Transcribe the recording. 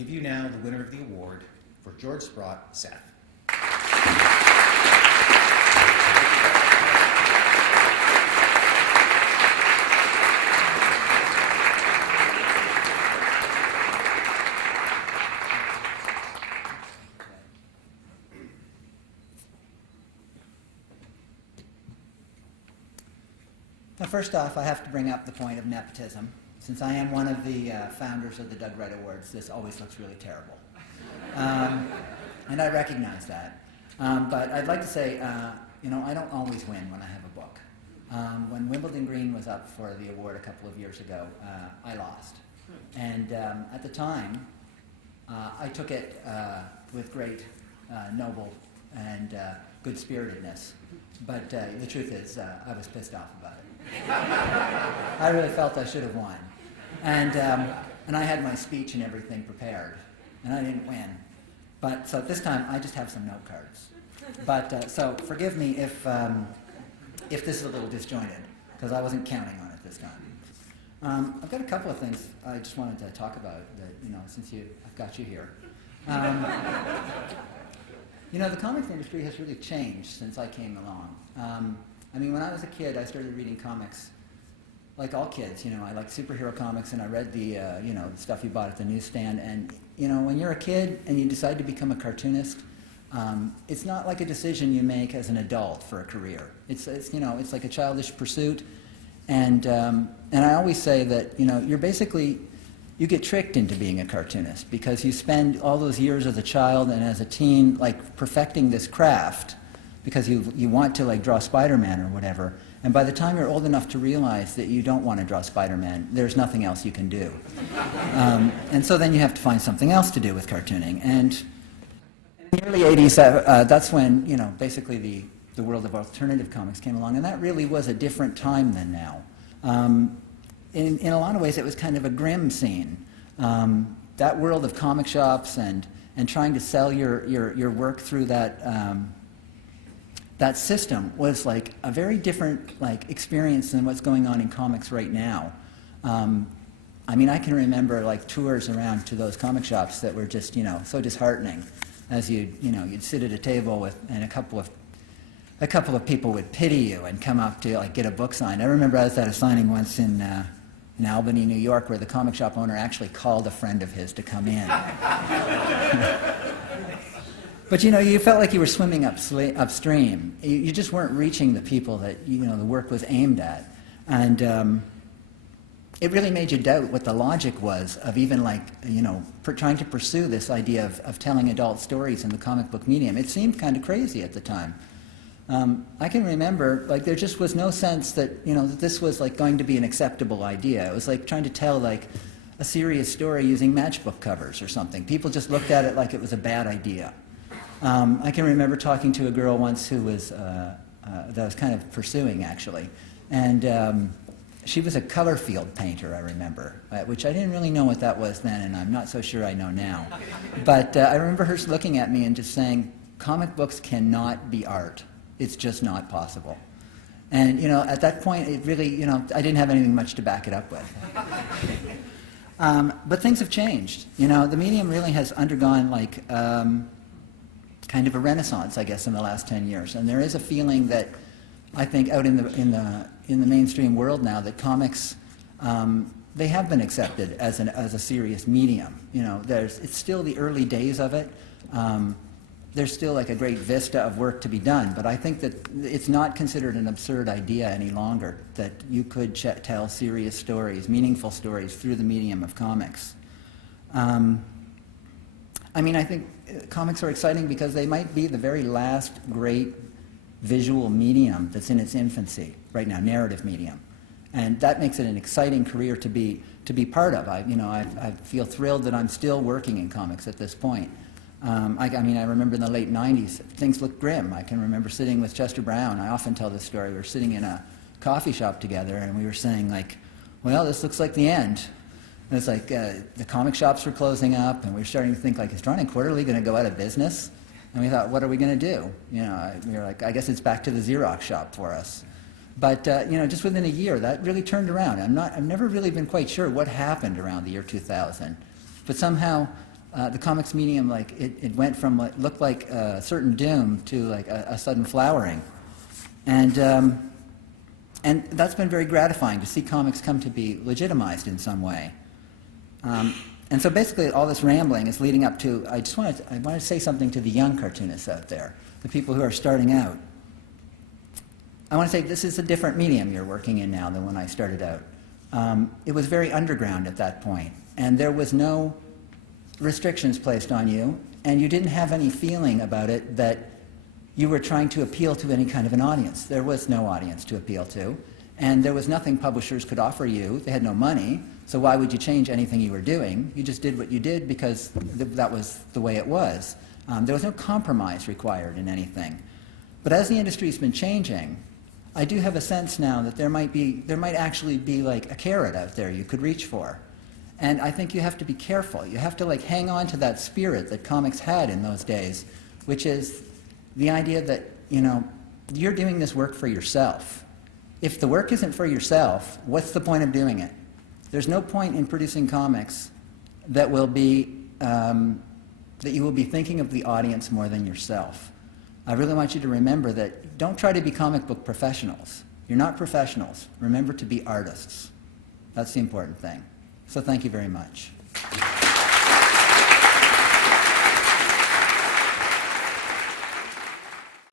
give you now the winner of the award for George Sprott, Seth. Now, first off, I have to bring up the point of nepotism. Since I am one of the founders of the Doug Wright Awards, this always looks really terrible. And I recognize that. But I'd like to say, I don't always win when I have a book. When Wimbledon Green was up for the award a couple of years ago, I lost. And at the time, I took it with great noble and good-spiritedness. But the truth is, I was pissed off about it. I really felt I should have won. And I had my speech and everything prepared, and I didn't win. But so this time, I just have some note cards. But so forgive me if this is a little disjointed, because I wasn't counting on it this time. I've got a couple of things I just wanted to talk about that, since I've got you here. The comics industry has really changed since I came along. When I was a kid, I started reading comics like all kids. I liked superhero comics, and I read the stuff you bought at the newsstand. And, when you're a kid and you decide to become a cartoonist, it's not like a decision you make as an adult for a career. It's like a childish pursuit. And I always say that, you get tricked into being a cartoonist because you spend all those years as a child and as a teen, perfecting this craft because you want to, draw Spider-Man or whatever. And by the time you're old enough to realize that you don't want to draw Spider-Man, there's nothing else you can do. And so then you have to find something else to do with cartooning. And in the early 80s, that's when, basically the world of alternative comics came along. And that really was a different time than now. In a lot of ways, it was kind of a grim scene. That world of comic shops and trying to sell your work through that system was like a very different experience than what's going on in comics right now. I can remember tours around to those comic shops that were just so disheartening, as you'd sit at a table and a couple of people would pity you and come up to get a book signed. I remember I was at a signing once in Albany, New York, where the comic shop owner actually called a friend of his to come in. But you felt like you were swimming upstream. You just weren't reaching the people that the work was aimed at, and it really made you doubt what the logic was of even trying to pursue this idea of telling adult stories in the comic book medium. It seemed kind of crazy at the time. I can remember there just was no sense that that this was going to be an acceptable idea. It was like trying to tell a serious story using matchbook covers or something. People just looked at it like it was a bad idea. I can remember talking to a girl once who was that I was kind of pursuing actually, and she was a color field painter. I remember, which I didn't really know what that was then, and I'm not so sure I know now. But I remember her looking at me and just saying, "Comic books cannot be art. It's just not possible." And at that point, it really I didn't have anything much to back it up with. But things have changed. The medium really has undergone kind of a renaissance, I guess, in the last 10 years. And there is a feeling that I think out in the mainstream world now that comics they have been accepted as a serious medium. It's still the early days of it. There's still a great vista of work to be done, but I think that it's not considered an absurd idea any longer that you could tell serious stories, meaningful stories through the medium of comics. I think comics are exciting because they might be the very last great visual medium that's in its infancy right now, narrative medium, and that makes it an exciting career to be part of. I feel thrilled that I'm still working in comics at this point. I remember in the late 90s, things looked grim. I can remember sitting with Chester Brown. I often tell this story. We were sitting in a coffee shop together, and we were saying, well, this looks like the end. And it's the comic shops were closing up, and we were starting to think, is Drawn and Quarterly going to go out of business? And we thought, what are we going to do? We were like, I guess it's back to the Xerox shop for us. But just within a year, that really turned around. I've never really been quite sure what happened around the year 2000, but somehow the comics medium, like, it went from what looked like a certain doom to like a sudden flowering. And that's been very gratifying to see comics come to be legitimized in some way. And so basically all this rambling is leading up to, I want to say something to the young cartoonists out there, the people who are starting out. I want to say this is a different medium you're working in now than when I started out. It was very underground at that point, and there was no restrictions placed on you, and you didn't have any feeling about it that you were trying to appeal to any kind of an audience. There was no audience to appeal to, and there was nothing publishers could offer you. They had no money, so why would you change anything you were doing? You just did what you did because that was the way it was. There was no compromise required in anything. But as the industry's been changing, I do have a sense now that there might actually be like a carrot out there you could reach for. And I think you have to be careful. You have to like hang on to that spirit that comics had in those days, which is the idea that, you know, you're doing this work for yourself. If the work isn't for yourself, what's the point of doing it? There's no point in producing comics that will be, that you will be thinking of the audience more than yourself. I really want you to remember that don't try to be comic book professionals. You're not professionals. Remember to be artists. That's the important thing. So thank you very much.